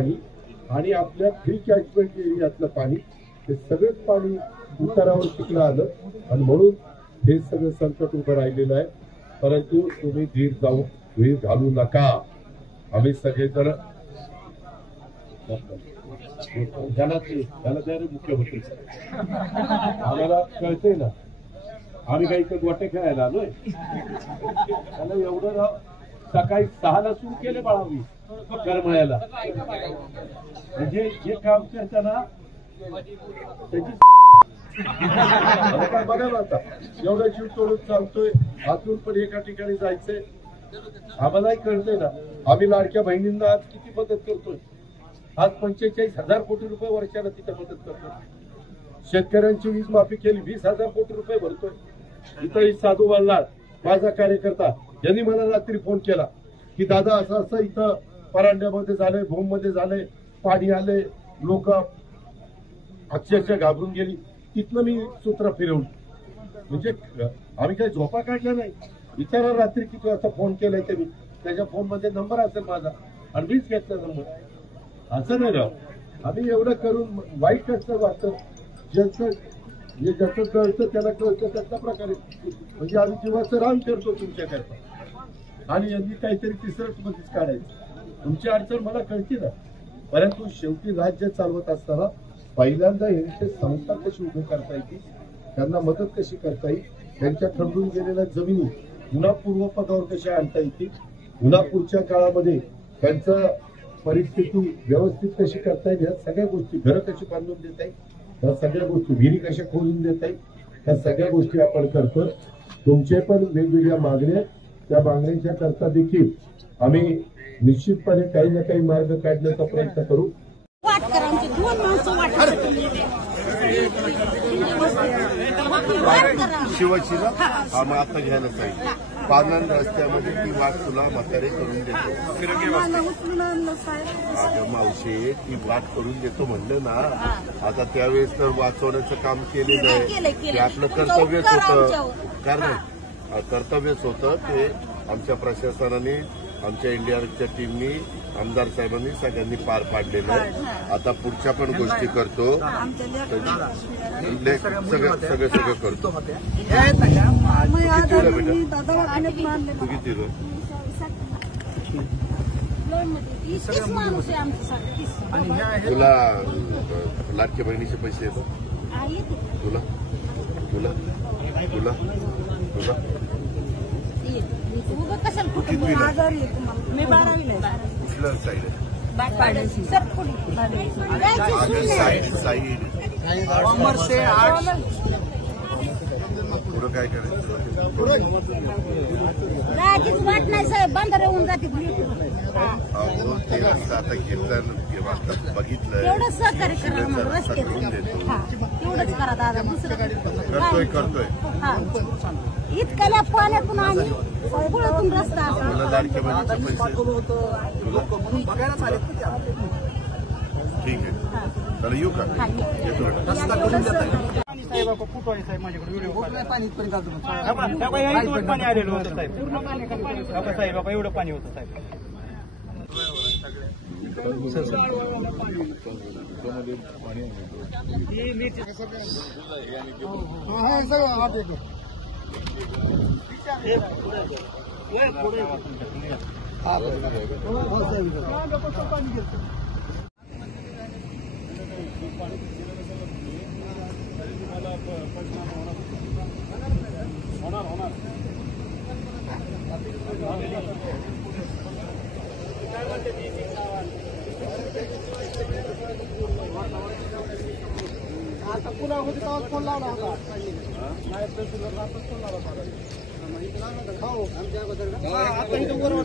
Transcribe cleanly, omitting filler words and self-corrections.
पाणी आणि आपल्या फ्री कॅचमेंट एरियातलं पाणी हे सगळंच पाणी उतारावर तिकडं आलं आणि म्हणून हे सगळं संकट उभं राहिलेलं आहे. परंतु तुम्ही धीर घालू नका. आम्ही सगळेजण मुख्यमंत्री आम्हाला कळतंय ना, आम्ही काही इथं गोटे खेळायला आलोय. त्याला एवढं सकाळी 6ला सुरू केले बाळावी करमळ्याला. म्हणजे जे काम करताना त्याची काय बघा ना, आता एवढा जीव तोडून चालतोय. अजून पण एका ठिकाणी जायचंय. आम्हालाही कळतंय ना, आम्ही लाडक्या बहिणींना आज किती मदत करतोय. आज 45,000 कोटी रुपये वर्षाला तिथे मदत करतोय. शेतकऱ्यांची वीज माफी केली, 20,000 कोटी रुपये भरतोय. इथं साधू वालनाड माझा कार्यकर्ता यांनी मला रात्री फोन केला की दादा असं असं इथं परांड्यामध्ये झालंय, भूममध्ये झालंय, पाणी आलंय, लोक अक्षरशः घाबरून गेली. तिथनं मी सूत्र फिरवलं. म्हणजे आम्ही काही झोपा काढल्या नाही. विचारा रात्री किती वाजता फोन केलाय ते. मी त्याच्या फोनमध्ये नंबर असेल माझा आणि मीच घेतला नंबर. असं नाही राव, आम्ही एवढं करून वाईट कसं वाटतं. ज्याचं कळतं त्याला कळतं त्याच्या प्रकारे. म्हणजे आम्ही जीवाचं रान करतो तुमच्याकरता आणि यांनी काहीतरी तिसरंच मध्येच काढायचं. तुमची अडचण मला कळते ना, परंतु शेवटी राज्य चालवत असताना पहिल्यांदा यांचे संस्था कशी उभे करता येतील, त्यांना मदत कशी करता येईल, त्यांच्या खंडून गेलेल्या जमिनी पुन्हा पूर्वपदावर कशा आणता येतील, पुन्हा पुढच्या काळामध्ये त्यांचं परिस्थिती व्यवस्थित कशी करता येईल, या सगळ्या गोष्टी, घरं कशी बांधून देता येईल, या सगळ्या गोष्टी, विहिरी कशा खोलून देता येईल, या सगळ्या गोष्टी आपण करतो. तुमचे पण वेगवेगळ्या मागण्या, त्या मागण्यांच्या करता देखील आम्ही निश्चितपणे काही ना काही मार्ग काढण्याचा प्रयत्न करू. शिवशिला आम्ही आता घ्यायला पाहिजे. पानंद रस्त्यामध्ये ती वाट तुला म्हातारे करून देतो. मावशी ती वाट करून देतो म्हणलं ना. आता त्यावेळेस तर वाचवण्याचं काम केलेलं आहे. ते आपलं कर्तव्यच होतं. कारण कर्तव्यच होतं ते आमच्या प्रशासनाने, आमच्या एनडीआरएफच्या टीमनी, आमदार साहेबांनी सगळ्यांनी पार पाडलेलं आहे. आता पुढच्या पण गोष्टी करतो. सगळं करतो. तू किती तुला लाडक्या बहिणीचे पैसे येतात? तुला तुला तुला तुला कुठल्या साईड साईड पुढं काय करायचं? वाट नाही साहेब, बंद होऊन जाते. ते रस्ता आता घेतला, बघितलं, तेवढं सहकार्य करा. रस्ते तेवढंच करा दादा, दुसरं करतोय. इतक्या पाण्यातून आणि पुढातून रस्ता लाडक्या बहिणीचे पैसे ठीक आहे. तर येऊ का? येतो रस्ता करून देता साहेब फोटो आहे साहेब माझ्याकडे. व्हिडिओ पाणी इथपर्यंत पाणी आलेलं होतं साहेब. पूर्ण साहेब बाबा एवढं पाणी होतं साहेब. आता पुन्हा होती तेव्हा फोन लावला होता. नाही तहसीलदार फोन लावला होता. आमच्या अगोदर आता इथं बरोबर